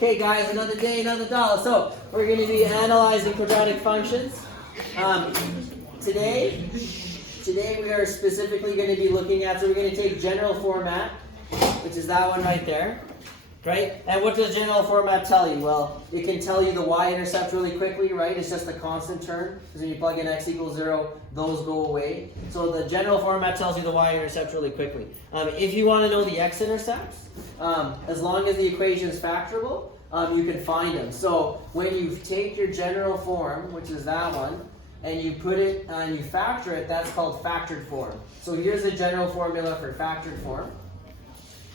Okay guys, another day, another dollar. So we're going to be analyzing quadratic functions. Today we are specifically going to be looking at, so we're going to take general format, which is that one right there. Right? And what does general format tell you? Well, it can tell you the y-intercept really quickly, right? It's just a constant term. Because when you plug in x equals 0, those go away. So the general format tells you the y-intercept really quickly. If you want to know the x-intercepts, as long as the equation is factorable, you can find them. So when you take your general form, which is that one, and you put it and you factor it, that's called factored form. So here's the general formula for factored form.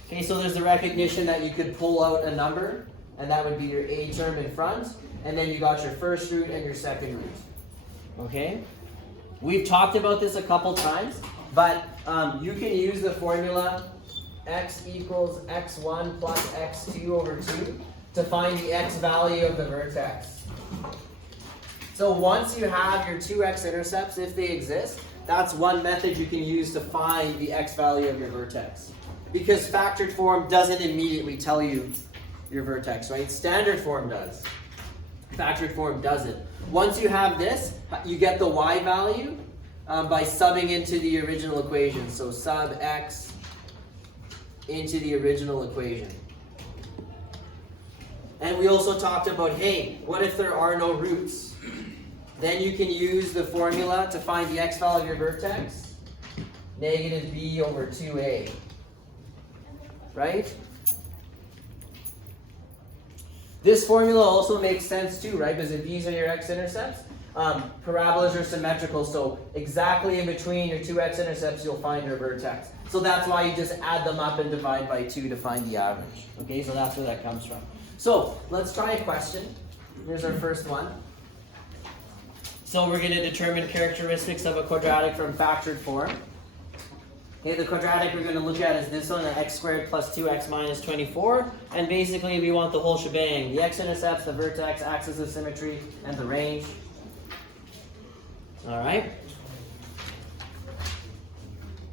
Okay, so there's the recognition that you could pull out a number, and that would be your a term in front, and then you got your first root and your second root. Okay? We've talked about this a couple times, but you can use the formula x equals x1 plus x2 over 2 to find the x value of the vertex. So once you have your two x-intercepts, if they exist, that's one method you can use to find the x value of your vertex. Because factored form doesn't immediately tell you your vertex, right? Standard form does. Factored form doesn't. Once you have this, you get the y value by subbing into the original equation. So sub x into the original equation. And we also talked about, hey, what if there are no roots? Then you can use the formula to find the x value of your vertex. Negative b over 2a. Right? This formula also makes sense too, right? Because if these are your x-intercepts, parabolas are symmetrical, so exactly in between your two x-intercepts, you'll find your vertex. So that's why you just add them up and divide by 2 to find the average. Okay, so that's where that comes from. So let's try a question. Here's our first one. So we're going to determine characteristics of a quadratic from factored form. Okay, the quadratic we're going to look at is this one, x squared plus 2x minus 24. And basically we want the whole shebang. The x-intercepts, the vertex, axis of symmetry, and the range. Alright.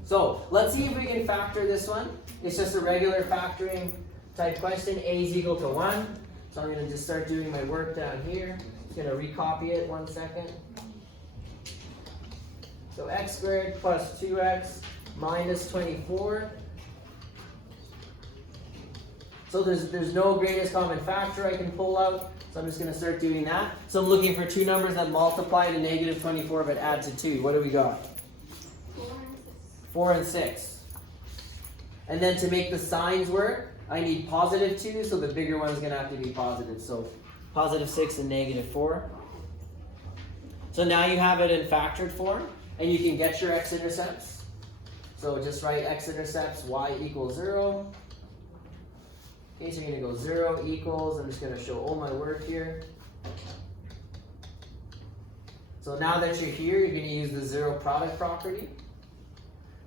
So let's see if we can factor this one. It's just a regular factoring type question. A is equal to 1. So I'm going to just start doing my work down here. Just going to recopy it 1 second. So x squared plus 2x minus 24. So there's no greatest common factor I can pull out. So I'm just going to start doing that. So I'm looking for two numbers that multiply to negative 24 but add to 2. What do we got? 4 and 6. And then to make the signs work, I need positive 2, so the bigger one is going to have to be positive. So positive 6 and negative 4. So now you have it in factored form, and you can get your x-intercepts. So just write x-intercepts, y equals 0. Okay, so you're going to go 0 equals, I'm just going to show all my work here. So now that you're here, you're going to use the zero product property.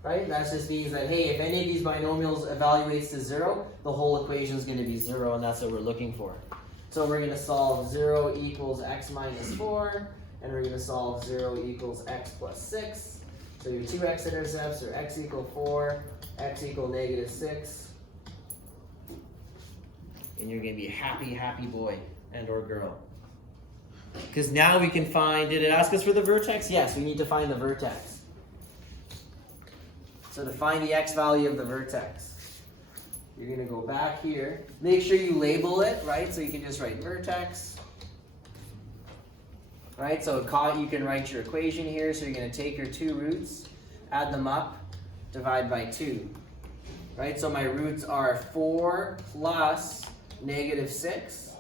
Right? That just means that, hey, if any of these binomials evaluates to 0, the whole equation is going to be 0, and that's what we're looking for. So we're going to solve 0 equals x minus 4, and we're going to solve 0 equals x plus 6. So your two x-intercepts are x equal 4, x equal negative 6. And you're going to be a happy, happy boy and or girl. Because now we can find, did it ask us for the vertex? Yes, we need to find the vertex. So to find the x value of the vertex, you're going to go back here. Make sure you label it, right? So you can just write vertex. Right, so you can write your equation here. So you're going to take your two roots, add them up, divide by 2. Right, so my roots are 4 plus negative 6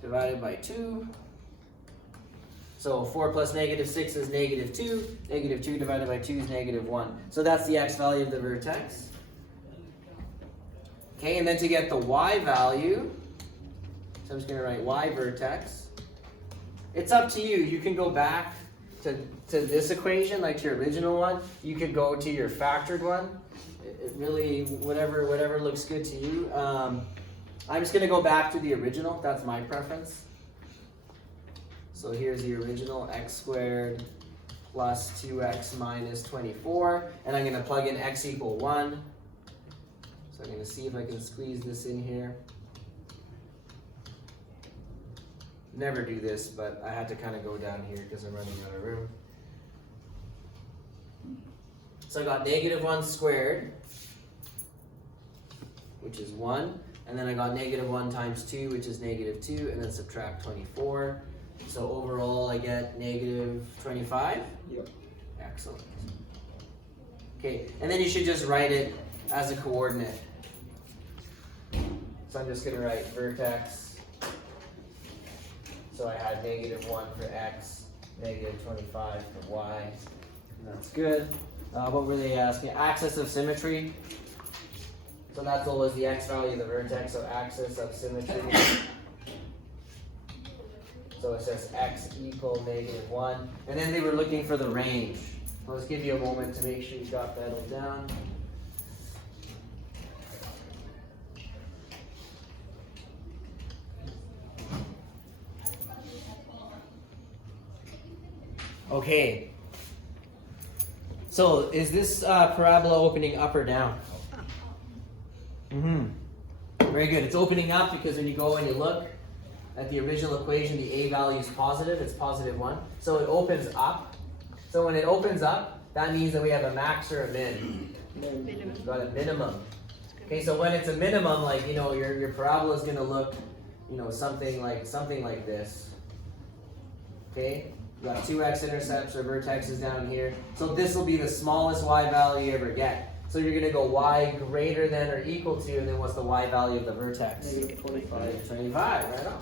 divided by 2. So 4 plus negative 6 is negative 2. Negative 2 divided by 2 is negative 1. So that's the x value of the vertex. Okay, and then to get the y value, so I'm just going to write y vertex. It's up to you. You can go back to this equation, like to your original one. You could go to your factored one. It really, whatever looks good to you. I'm just going to go back to the original. That's my preference. So here's the original, x squared plus 2x minus 24. And I'm going to plug in x equal 1. So I'm going to see if I can squeeze this in here. never do this, but I had to kind of go down here because I'm running out of room. So I got -1 squared, which is 1. And then I got -1 times 2, which is -2, and then subtract 24. So overall I get -25? Yep. Excellent. Okay, and then you should just write it as a coordinate. So I'm just going to write vertex. So I had -1 for x, -25 for y. And that's good. What were they asking? Axis of symmetry. So that's always the x value of the vertex, so axis of symmetry. So it says x equal -1. And then they were looking for the range. Let's give you a moment to make sure you got that all down. Okay. So is this parabola opening up or down? Very good. It's opening up because when you go and you look at the original equation, the a value is positive. It's +1. So it opens up. So when it opens up, that means that we have a max or a min. We've got a minimum. Okay, so when it's a minimum, like, you know, your parabola is going to look, you know, something like this. Okay, we've got 2 X-intercepts or vertexes down here. So this will be the smallest y value you ever get. So you're going to go y greater than or equal to, and then what's the y value of the vertex? -25. 25, right on.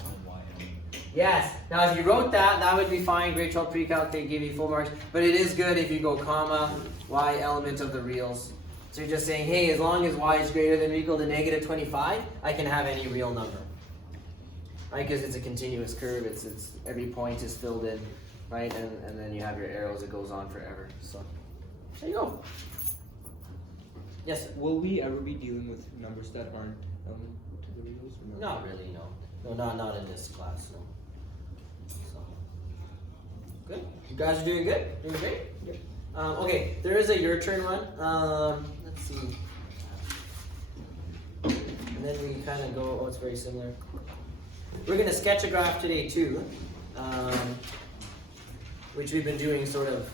Yes. Now if you wrote that, that would be fine. Grade 12 pre-calc, they give you full marks. But it is good if you go comma, y element of the reals. So you're just saying, hey, as long as y is greater than or equal to -25, I can have any real number. Right? Because it's a continuous curve. It's every point is filled in, right? And then you have your arrows. It goes on forever. So there you go. Yes, sir. Will we ever be dealing with numbers that aren't element to the reals? Or no? Not really, no. No, not in this class, no. So, good. You guys are doing good? Doing great? Yep. Okay, there is a your turn one. Let's see. And then we kind of go, oh, it's very similar. We're going to sketch a graph today too, which we've been doing sort of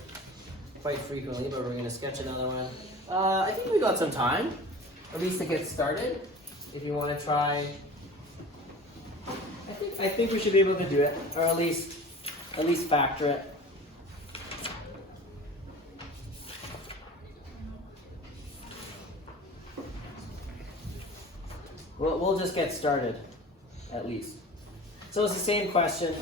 quite frequently, but we're going to sketch another one. I think we got some time, at least to get started. If you want to try, I think we should be able to do it, or at least factor it. We'll just get started, at least. So it's the same question.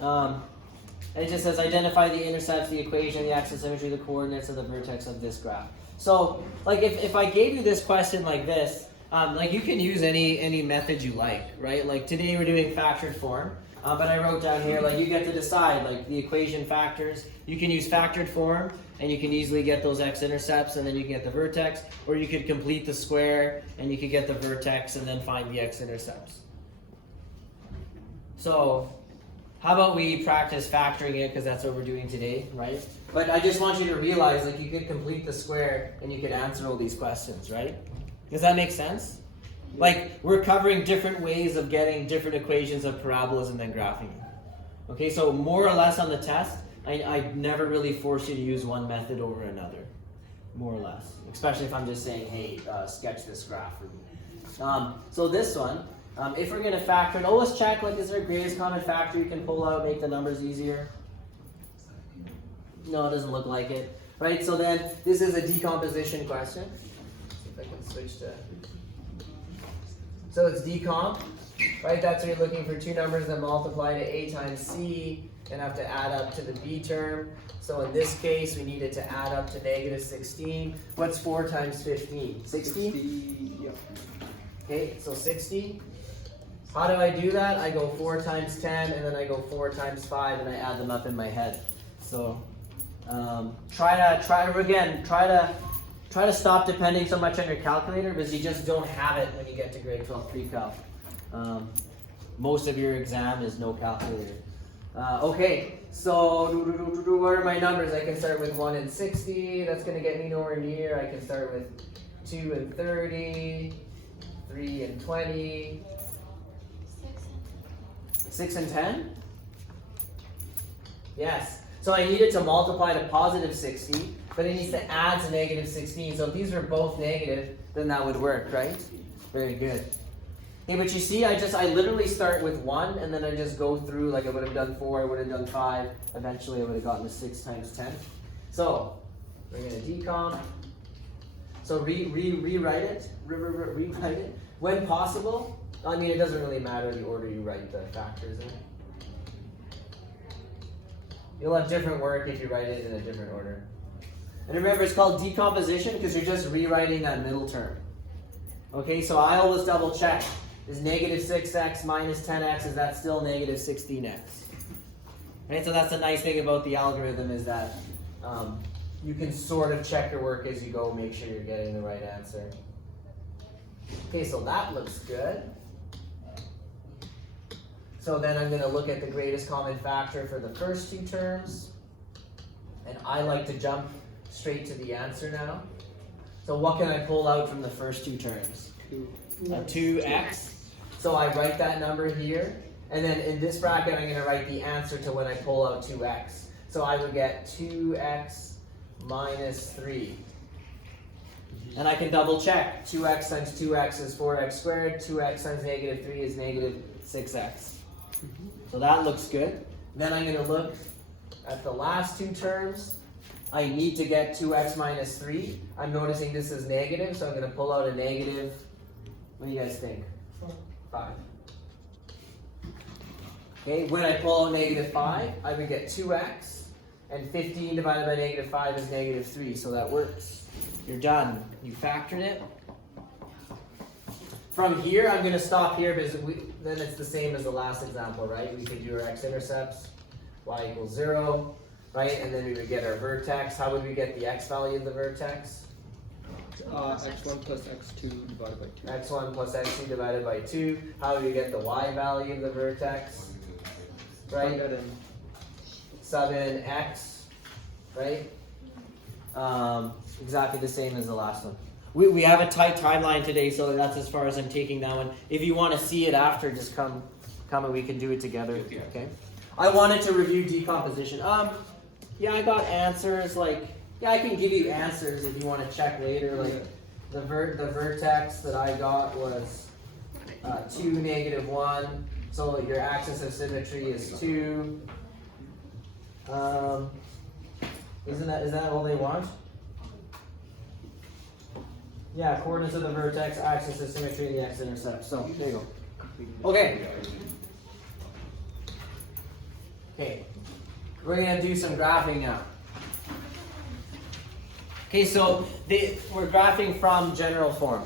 And it just says identify the intercepts, the equation, the axis symmetry, the coordinates of the vertex of this graph. So, like if I gave you this question like this, like you can use any method you like, right? Like today we're doing factored form, but I wrote down here like you get to decide like the equation factors. You can use factored form, and you can easily get those x-intercepts, and then you can get the vertex, or you could complete the square, and you could get the vertex, and then find the x-intercepts. So, how about we practice factoring it, because that's what we're doing today, right? But I just want you to realize, like, you could complete the square, and you could answer all these questions, right? Does that make sense? Like, we're covering different ways of getting different equations of parabolas and then graphing them. Okay, so more or less on the test, I never really force you to use one method over another. More or less. Especially if I'm just saying, hey, sketch this graph for me. So this one, if we're going to factor it, let's check, like, is there a greatest common factor you can pull out, make the numbers easier? No, it doesn't look like it. Right, so then this is a decomposition question. If I can switch to... So it's decomp, right? That's where you're looking for two numbers that multiply to a times c and have to add up to the b term. So in this case, we needed to add up to -16. What's 4 times 15? 60? Yep. Okay, so 60. How do I do that? I go 4 times 10, and then I go 4 times 5, and I add them up in my head. So try to stop depending so much on your calculator, because you just don't have it when you get to grade 12 pre-calc. Most of your exam is no calculator. Okay, so what are my numbers? I can start with 1 and 60. That's going to get me nowhere near. I can start with 2 and 30, 3 and 20, 6 and 10? Yes. So I need it to multiply to positive 60, but it needs to add to negative 16. So if these are both negative, then that would work, right? Very good. Okay, but you see, I literally start with 1, and then I just go through, like I would have done 4, I would have done 5, eventually I would have gotten to 6 times 10. So, we're going to decomp. So rewrite it, rewrite it, when possible. I mean, it doesn't really matter the order you write the factors in. You'll have different work if you write it in a different order. And remember, it's called decomposition because you're just rewriting that middle term. Okay, so I always double check. Is negative 6x minus 10x, is that still negative 16x? Right, so that's the nice thing about the algorithm is that you can sort of check your work as you go, make sure you're getting the right answer. Okay, so that looks good. So then I'm going to look at the greatest common factor for the first two terms. And I like to jump straight to the answer now. So what can I pull out from the first two terms? 2x. So I write that number here. And then in this bracket, I'm going to write the answer to when I pull out 2x. So I would get 2x minus 3. And I can double check. 2x times 2x is 4x squared. 2x times negative 3 is negative 6x. So that looks good. Then I'm going to look at the last two terms. I need to get 2x minus 3. I'm noticing this is negative, so I'm going to pull out a negative. What do you guys think? 5. Okay, when I pull out negative 5, I would get 2x. And 15 divided by negative 5 is negative 3, so that works. You're done. You factored it. From here, I'm going to stop here because then it's the same as the last example, right? We could do our x-intercepts, y equals 0, right? And then we would get our vertex. How would we get the x value of the vertex? x1 plus x2 divided by 2. x1 plus x2 divided by 2. How would we get the y value of the vertex? Right? Sub in x, right? Exactly the same as the last one. We have a tight timeline today, so that's as far as I'm taking that one. If you want to see it after, just come and we can do it together. Okay. I wanted to review decomposition. Yeah, I got answers. Like, yeah, I can give you answers if you want to check later. Like, the vertex that I got was 2, negative 1. So your axis of symmetry is 2. Is that all they want? Yeah, coordinates of the vertex, axis of symmetry, and the x-intercept. So, there you go. Okay. Okay. We're going to do some graphing now. Okay, so we're graphing from general form.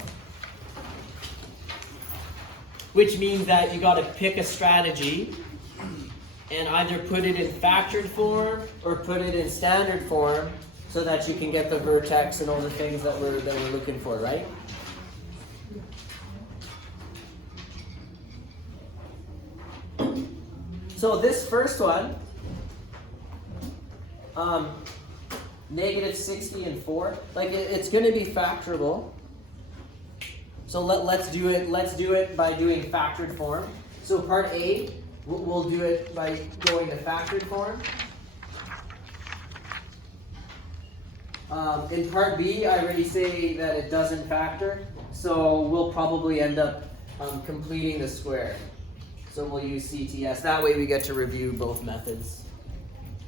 Which means that you got to pick a strategy and either put it in factored form or put it in standard form, so that you can get the vertex and all the things that we're looking for, right? So this first one, negative 60 and 4, like it's going to be factorable. So let's do it. Let's do it by doing factored form. So part A, we'll do it by going to factored form. In part B, I already say that it doesn't factor, so we'll probably end up completing the square. So we'll use CTS. That way we get to review both methods.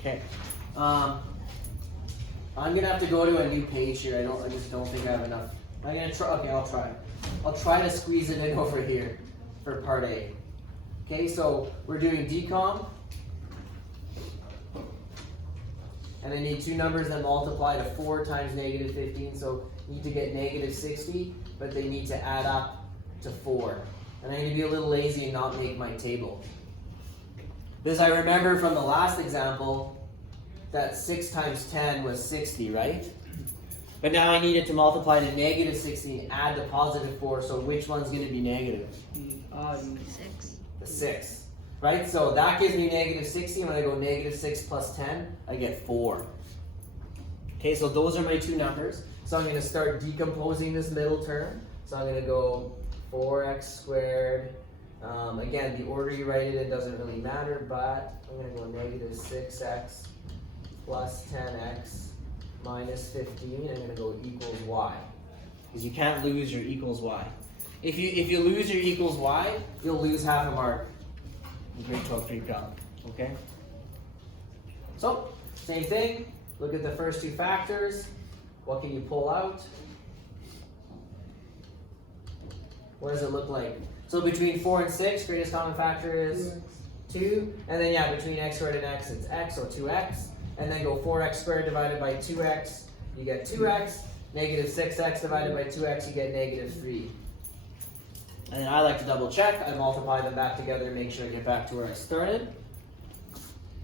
Okay. I'm gonna have to go to a new page here. I just don't think I have enough. I'm gonna try. Okay, I'll try. I'll try to squeeze it in over here for part A. Okay, so we're doing decomp. And I need two numbers that multiply to 4 times negative 15. So I need to get negative 60, but they need to add up to 4. And I need to be a little lazy and not make my table. Because I remember from the last example that 6 times 10 was 60, right? But now I need it to multiply to negative 60 and add to positive 4. So which one's going to be negative? 6. The 6. Right, so that gives me negative 60. When I go negative 6 plus 10, I get 4. Okay, so those are my two numbers. So I'm going to start decomposing this middle term. So I'm going to go 4x squared Again, the order you write it in doesn't really matter, but I'm going to go negative 6x plus 10x minus 15. I'm going to go equals y. Because you can't lose your equals y. If you lose your equals y, you'll lose half a mark in grade 12 pre-calc. Okay? So, same thing. Look at the first two factors. What can you pull out? What does it look like? So between 4 and 6, greatest common factor is 2. And then yeah, between x squared and x, it's x, or 2x. And then go 4x squared divided by 2x, you get 2x. Negative 6x divided by 2x, you get negative 3. And then I like to double check. I multiply them back together, make sure I get back to where I started.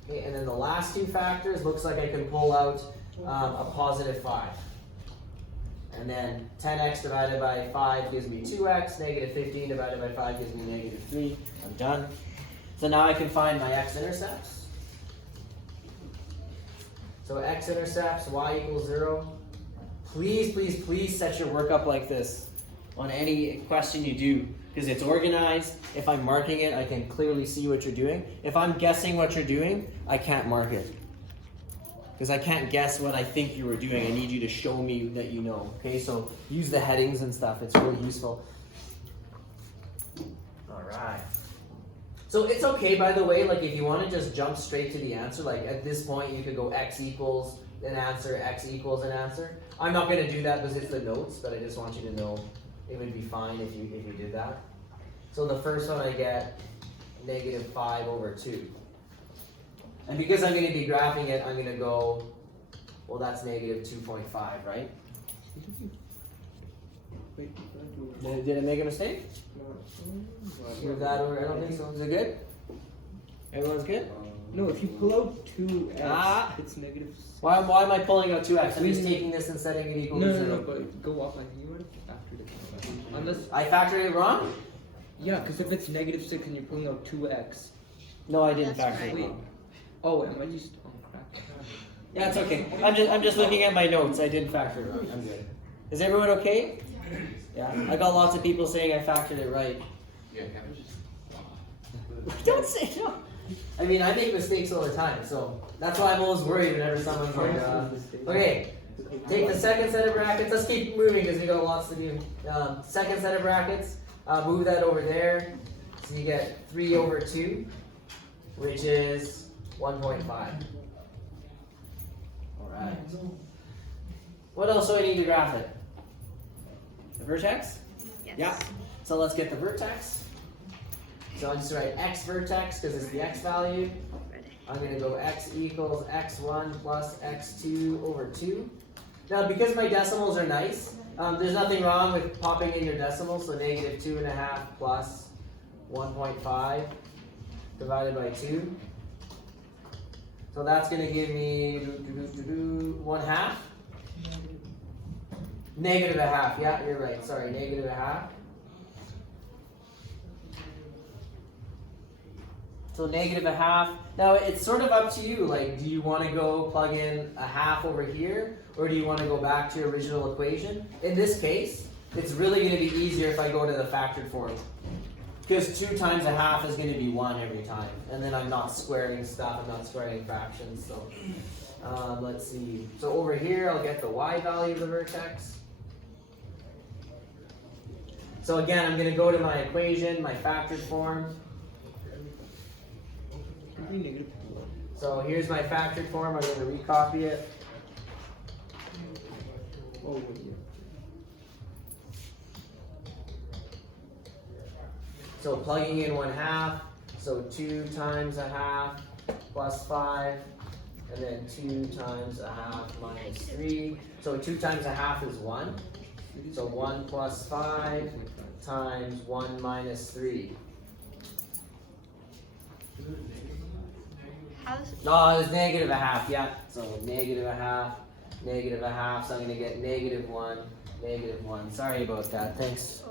Okay, and then the last two factors, looks like I can pull out a positive 5. And then 10x divided by 5 gives me 2x, negative 15 divided by 5 gives me negative 3. I'm done. So now I can find my x-intercepts. So x-intercepts, y equals 0. Please, please, please set your work up like this on any question you do, because it's organized. If I'm marking it, I can clearly see what you're doing. If I'm guessing what you're doing, I can't mark it, because I can't guess what I think you were doing. I need you to show me that you know. Okay, so use the headings and stuff. It's really useful. All right. So it's okay, by the way, like if you want to just jump straight to the answer, like at this point you could go x equals an answer, x equals an answer. I'm not going to do that because it's the notes, but I just want you to know it would be fine if you did that. So the first one I get negative 5 over 2. And because I'm going to be graphing it, I'm going to go, well, that's negative 2.5, right? Did I make a mistake? Move that over. I don't think so. Is it good? Everyone's good? No, if you pull out 2x, it's negative 6. Why am I pulling out 2x? I'm just taking this and setting it equal to 0. No, but go off like you would after this. Unless I factored it wrong? yeah, because if it's negative 6 and you're pulling out 2x. No, I didn't That's factor it right. wrong. Oh, am I just on crack? Yeah, it's okay. I'm just looking at my notes. I didn't factor it wrong. I'm good. Is everyone okay? Yeah. I got lots of people saying I factored it right. Yeah, Kevin just. Don't say no. I mean, I make mistakes all the time, so that's why I'm always worried whenever someone's like, okay, take the second set of brackets. Let's keep moving because we got lots to do. Second set of brackets, move that over there. So you get 3 over 2, which is 1.5. All right. What else do I need to graph it? The vertex? Yes. Yeah. So let's get the vertex. So I'll just write x vertex because it's the x value. I'm going to go x equals x1 plus x2 over 2. Now, because my decimals are nice, there's nothing wrong with popping in your decimals. So negative 2.5 plus 1.5 divided by 2. So that's going to give me 1/2. Negative 1/2. Yeah, you're right. Sorry, negative 1/2. So negative 1/2. Now it's sort of up to you. Like, do you want to go plug in 1/2 over here, or do you want to go back to your original equation? In this case, it's really going to be easier if I go to the factored form, because 2 times 1/2 is going to be 1 every time, and then I'm not squaring stuff. I'm not squaring fractions. So let's see. So over here, I'll get the y value of the vertex. So again, I'm going to go to my equation, my factored form. So here's my factored form. I'm going to recopy it. Oh, yeah. So plugging in 1/2. So 2 times 1/2 plus 5. And then 2 times 1/2 minus 3. So 2 times 1/2 is 1. So 1 plus 5 times 1 minus 3. No, it's negative 1/2, yeah. So negative 1/2, negative 1/2. So I'm going to get negative 1, negative 1. Sorry about that. Thanks.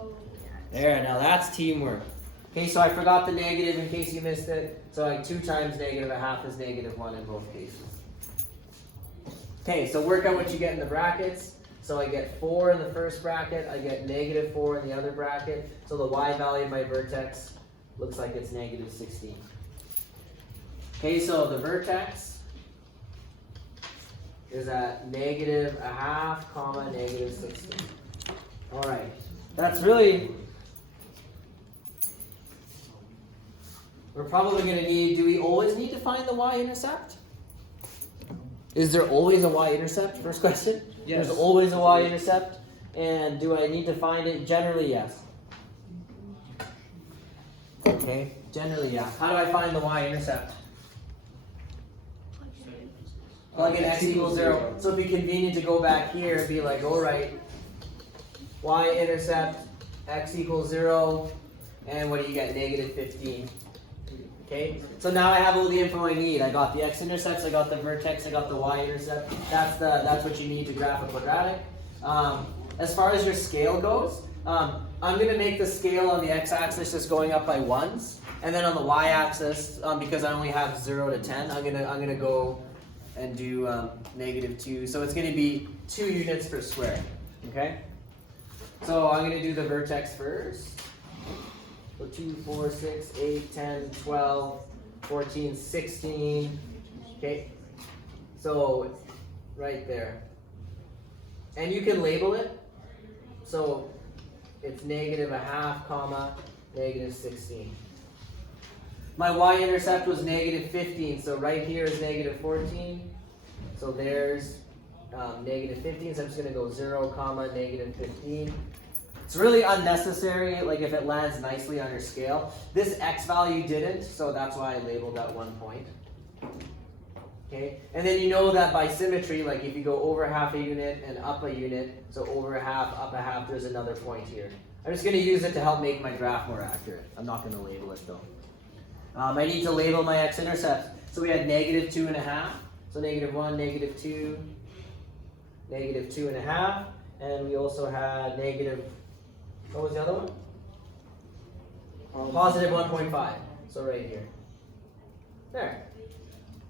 There, now that's teamwork. Okay, so I forgot the negative in case you missed it. So like 2 times negative 1/2 is negative 1 in both cases. Okay, so work out what you get in the brackets. So I get 4 in the first bracket. I get negative 4 in the other bracket. So the y value of my vertex looks like it's negative 16. Okay, so the vertex is at negative a half, comma, negative 16. All right, that's really, we're probably going to need, do we always need to find the y-intercept? Is there always a y-intercept? First question. Yes. There's always a y-intercept. And do I need to find it? Generally, yes. Okay, generally, yeah. How do I find the y-intercept? Plug in x equals 0. So it'd be convenient to go back here and be like, all right, y-intercept, x equals 0, and what do you get? Negative 15. Okay, so now I have all the info I need. I got the x-intercepts, I got the vertex, I got the y-intercept. That's what you need to graph a quadratic. As far as your scale goes, I'm going to make the scale on the x-axis just going up by 1s, and then on the y-axis, because I only have 0 to 10, I'm gonna go and do negative 2. So it's going to be 2 units per square. Okay. So I'm going to do the vertex first. So 2, 4, 6, 8, 10, 12, 14, 16. Okay. So right there. And you can label it. So it's negative a half, comma, negative 16. My y-intercept was negative 15, so right here is negative 14. So there's negative 15, so I'm just going to go 0, comma, negative 15. It's really unnecessary, like if it lands nicely on your scale. This x value didn't, so that's why I labeled that 1 point. Okay, and then you know that by symmetry, like if you go over half a unit and up a unit, so over a half, up a half, there's another point here. I'm just going to use it to help make my graph more accurate. I'm not going to label it though. I need to label my x-intercepts. So we had negative 2.5, so negative 1, negative 2, negative 2.5, and we also had negative, what was the other one? Positive 1.5, so right here. There.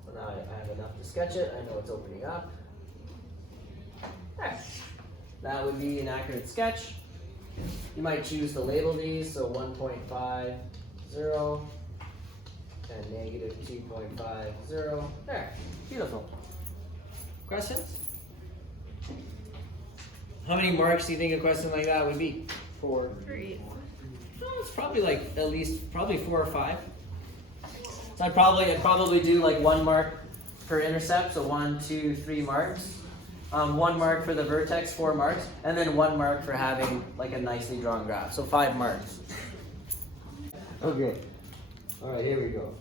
So now I have enough to sketch it. I know it's opening up. There. That would be an accurate sketch. You might choose to label these, so 1.50 and negative 2.50. There. Beautiful. Questions? How many marks do you think a question like that would be? 4. 3. Oh, it's probably like at least probably 4 or 5. So I'd probably do like 1 mark per intercept, so 1, 2, 3 marks. 1 mark for the vertex, 4 marks, and then 1 mark for having like a nicely drawn graph. So 5 marks. Okay. All right, here we go.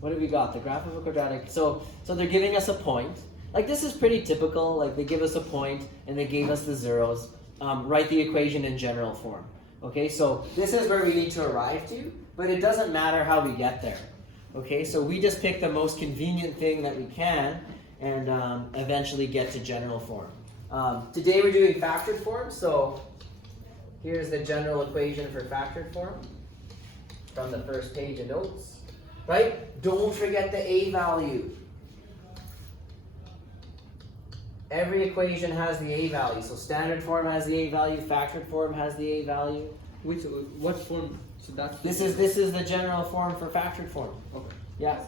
What have we got? The graph of a quadratic. So they're giving us a point. Like this is pretty typical. Like they give us a point and they gave us the zeros. Write the equation in general form. Okay, so this is where we need to arrive to, but it doesn't matter how we get there. Okay, so we just pick the most convenient thing that we can and eventually get to general form. Today we're doing factored form, so here's the general equation for factored form from the first page of notes. Right? Don't forget the a value. Every equation has the a value. So standard form has the a value, factored form has the a value. Wait, so what form? So that's This is the general form for factored form. okay. Yeah.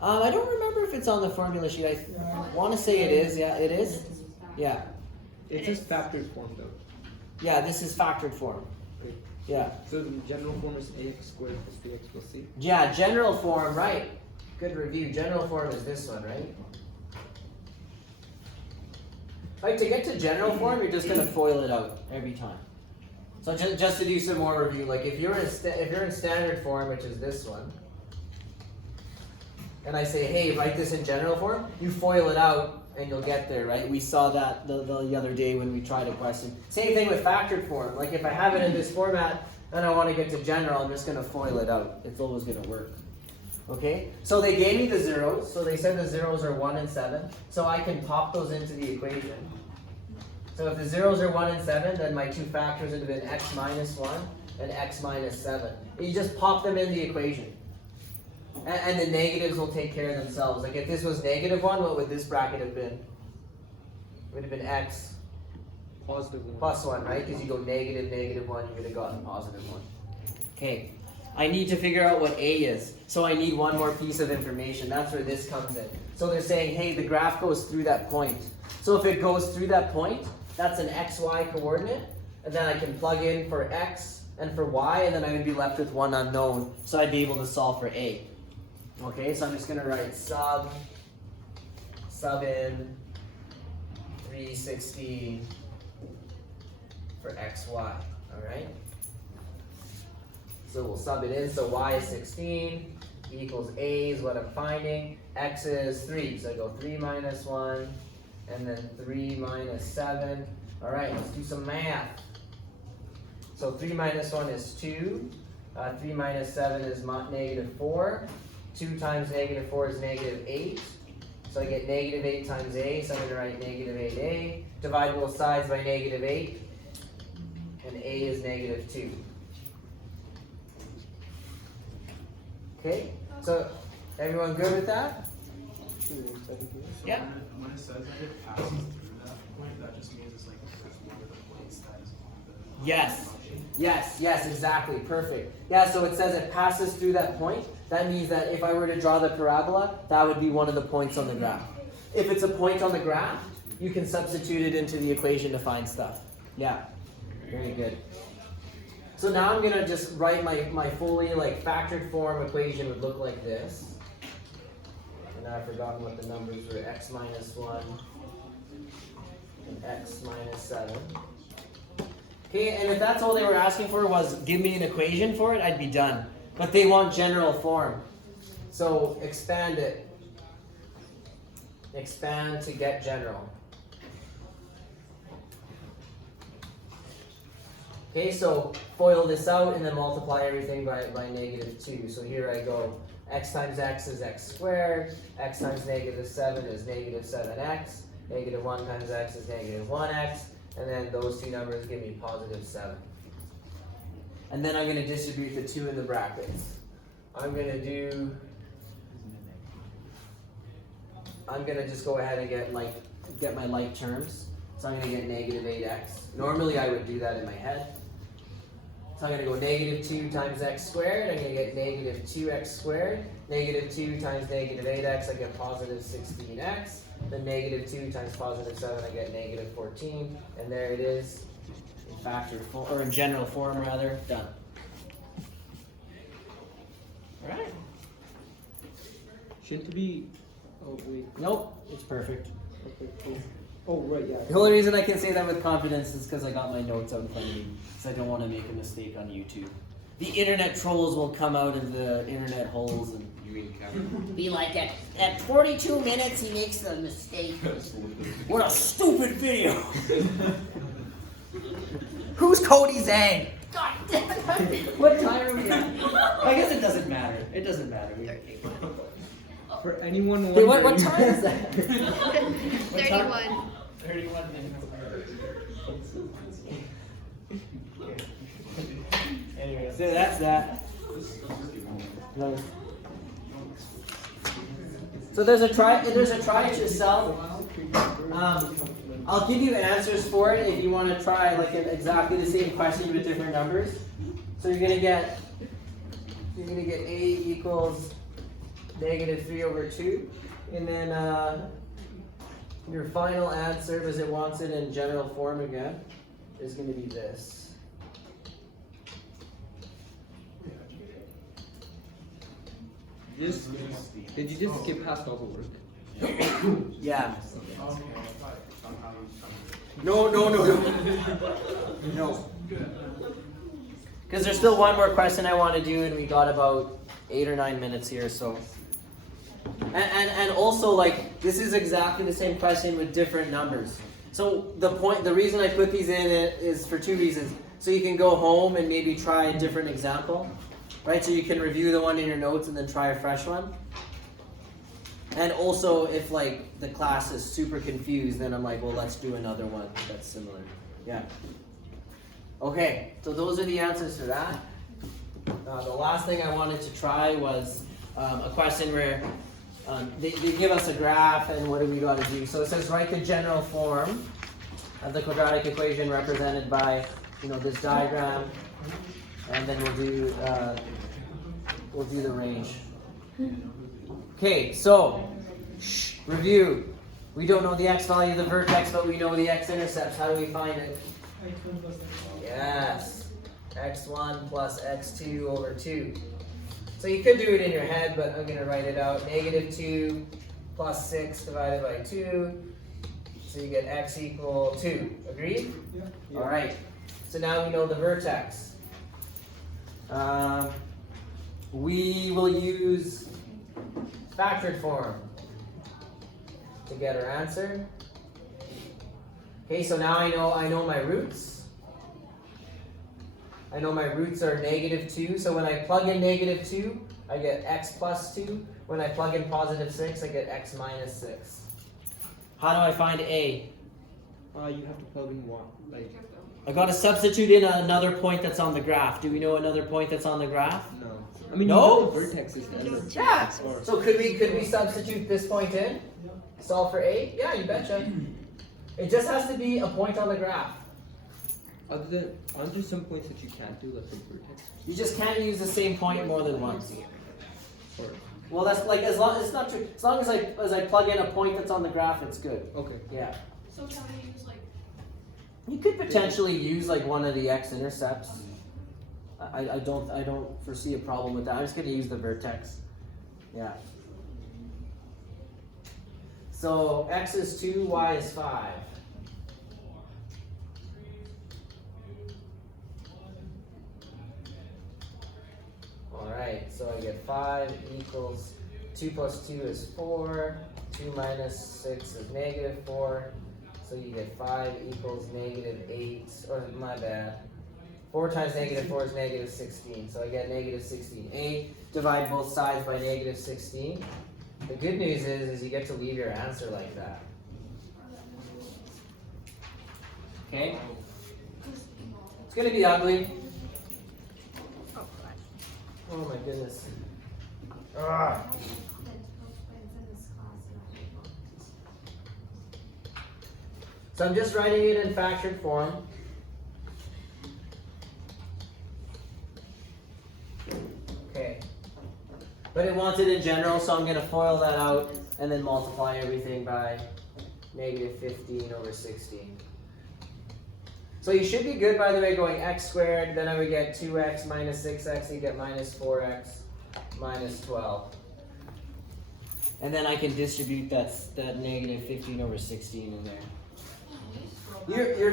I don't remember if it's on the formula sheet. I want to say it is. Yeah, it is. Yeah. It says factored form though. Yeah, this is factored form. Great. Yeah. So the general form is ax squared plus bx plus c. Yeah, general form, right. Good review. General form is this one, right? Right, to get to general form, you're just going to FOIL it out every time. So just to do some more review, like if you're in standard form, which is this one, and I say, hey, write this in general form, you FOIL it out and you'll get there, right? We saw that the other day when we tried a question. Same thing with factored form. Like if I have it in this format and I want to get to general, I'm just going to FOIL it out. It's always going to work. Okay, so they gave me the zeros. So they said the zeros are 1 and 7. So I can pop those into the equation. So if the zeros are 1 and 7, then my two factors would have been x minus 1 and x minus 7. You just pop them in the equation. And the negatives will take care of themselves. Like if this was negative 1, what would this bracket have been? It would have been x Positive 1. Plus 1, right? Because you go negative, negative 1, you would have gotten positive 1. Okay, I need to figure out what A is. So I need one more piece of information. That's where this comes in. So they're saying, hey, the graph goes through that point. So if it goes through that point, that's an XY coordinate. And then I can plug in for X and for Y, and then I would be left with one unknown. So I'd be able to solve for A. Okay, so I'm just going to write sub in 360 for XY. All right? So we'll sub it in. So Y is 16 equals A is what I'm finding. X is 3. So I go 3 minus 1 and then 3 minus 7. All right, let's do some math. So 3 minus 1 is 2. 3 minus 7 is negative 4. 2 times negative 4 is negative 8. So I get negative 8 times A. So I'm going to write negative 8A. Divide both sides by negative 8. And A is negative 2. Okay, so everyone good with that? Yeah. When it says that it passes through that point, that just means it's like there's one of the points that is on the. Yes, exactly, perfect. Yeah, so it says it passes through that point. That means that if I were to draw the parabola, that would be one of the points on the graph. If it's a point on the graph, you can substitute it into the equation to find stuff. Yeah, very good. So now I'm gonna just write my fully like factored form equation would look like this. And now I've forgotten what the numbers were, x minus 1 and x minus 7. Okay, and if that's all they were asking for was give me an equation for it, I'd be done. But they want general form. So expand it. Expand to get general. Okay, so FOIL this out and then multiply everything by negative 2. So here I go, x times x is x squared, x times negative 7 is negative 7x, negative 1 times x is negative 1x, and then those two numbers give me positive 7. And then I'm going to distribute the 2 in the brackets. I'm going to just go ahead and get my like terms. So I'm going to get negative 8x. Normally I would do that in my head. So I'm going to go negative 2 times x squared. I'm going to get negative 2x squared. Negative 2 times negative 8x, I get positive 16x. Then negative 2 times positive 7, I get negative 14. And there it is, in factored form, or in general form rather, done. All right. Shouldn't it be. Oh, wait. Nope, it's perfect. Okay, cool. Oh, right, yeah. The only reason I can say that with confidence is because I got my notes out in front of me, because I don't want to make a mistake on YouTube. The internet trolls will come out of the internet holes and You mean Kevin? be like, at 42 minutes he makes a mistake. What a stupid video! Who's Cody Zhang? God damn it! What time are we at? I guess it doesn't matter. It doesn't matter. For anyone Hey, wondering. what time is that? 31. 31 minutes. Anyway, so that's that. No. So there's a try to sell. I'll give you answers for it if you want to try like exactly the same question with different numbers. So you're gonna get A equals negative 3 over 2, and then your final answer, because it wants it in general form again, is going to be this. Did you just skip past all the work? Yeah. Okay, I thought somehow you No. Because there's still one more question I want to do, and we got about 8 or 9 minutes here, so. And also, like, this is exactly the same question with different numbers. So the reason I put these in it is for 2 reasons. So you can go home and maybe try a different example, right? So you can review the one in your notes and then try a fresh one. And also, if like the class is super confused, then I'm like, well, let's do another one that's similar. Yeah. Okay, so those are the answers to that. The last thing I wanted to try was a question where they give us a graph and what do we got to do? So it says write the general form of the quadratic equation represented by, this diagram, and then we'll do the range. Okay, so review. We don't know the x value of the vertex, but we know the x-intercepts. How do we find it? Yes, x1 plus x2 over 2. So you could do it in your head, but I'm going to write it out. -2 plus 6 divided by 2. So you get x equal 2. Agreed? Yeah. All right. So now we know the vertex. We will use factored form to get our answer. Okay, so now I know my roots. I know my roots are -2, so when I plug in -2, I get x plus 2. When I plug in +6, I get x minus 6. How do I find A? You have to plug in one. I got to substitute in another point that's on the graph. Do we know another point that's on the graph? No. I mean, No? you know the vertex is the Yeah. So could we substitute this point in? Solve for A? Yeah, you betcha. It just has to be a point on the graph. Aren't there some points that you can't do, like the vertex? You just can't use the same point more than once. Or, Well, that's like as long as I plug in a point that's on the graph, it's good. okay. Yeah. So can we use like You could potentially use like one of the x-intercepts. I don't foresee a problem with that. I'm just gonna use the vertex. Yeah. So x is 2, y is 5. Alright, so I get 5 equals 2 plus 2 is 4, 2 minus 6 is -4, so you get 5 equals -8, or my bad. 4 times -4 is -16, so I get -16. Divide both sides by -16. The good news is you get to leave your answer like that. Okay? It's gonna be ugly. Oh my goodness. Ah. So I'm just writing it in factored form. Okay. But it wants it in general, so I'm going to FOIL that out and then multiply everything by -15 over 16. So you should be good, by the way, going x squared, then I would get 2x minus 6x, you get minus 4x minus 12. And then I can distribute that -15 over 16 in there. You're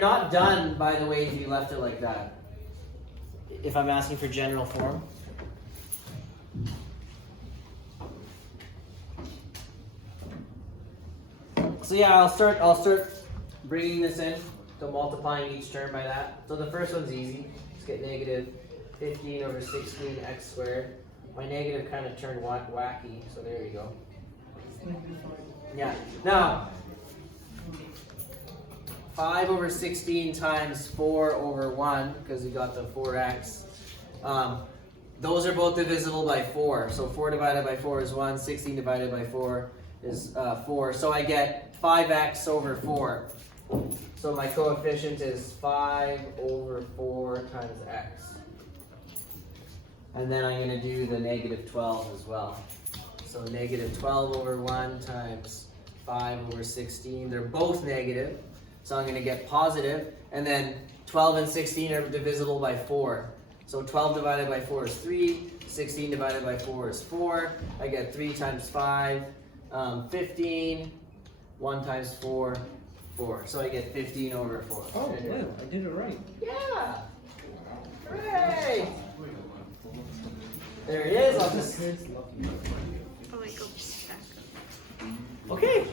not done, by the way, if you left it like that. If I'm asking for general form. So yeah, I'll start bringing this in, so multiplying each term by that. So the first one's easy. Let's get -15 over 16 x squared. My negative kind of turned wacky, so there you go. Yeah. Now, 5 over 16 times 4 over 1, because we got the 4x. Those are both divisible by 4. So 4 divided by 4 is 1, 16 divided by 4 is 4. So I get 5x over 4. So my coefficient is 5 over 4 times x. And then I'm going to do the -12 as well. So -12 over 1 times 5 over 16. They're both negative. So I'm going to get positive. And then 12 and 16 are divisible by 4. So 12 divided by 4 is 3. 16 divided by 4 is 4. I get 3 times 5, 15. 1 times 4, 4. So I get 15 over 4. Oh, yeah, I did it right. Yeah! Hooray! There it is. I'll just... oh my gosh. Okay.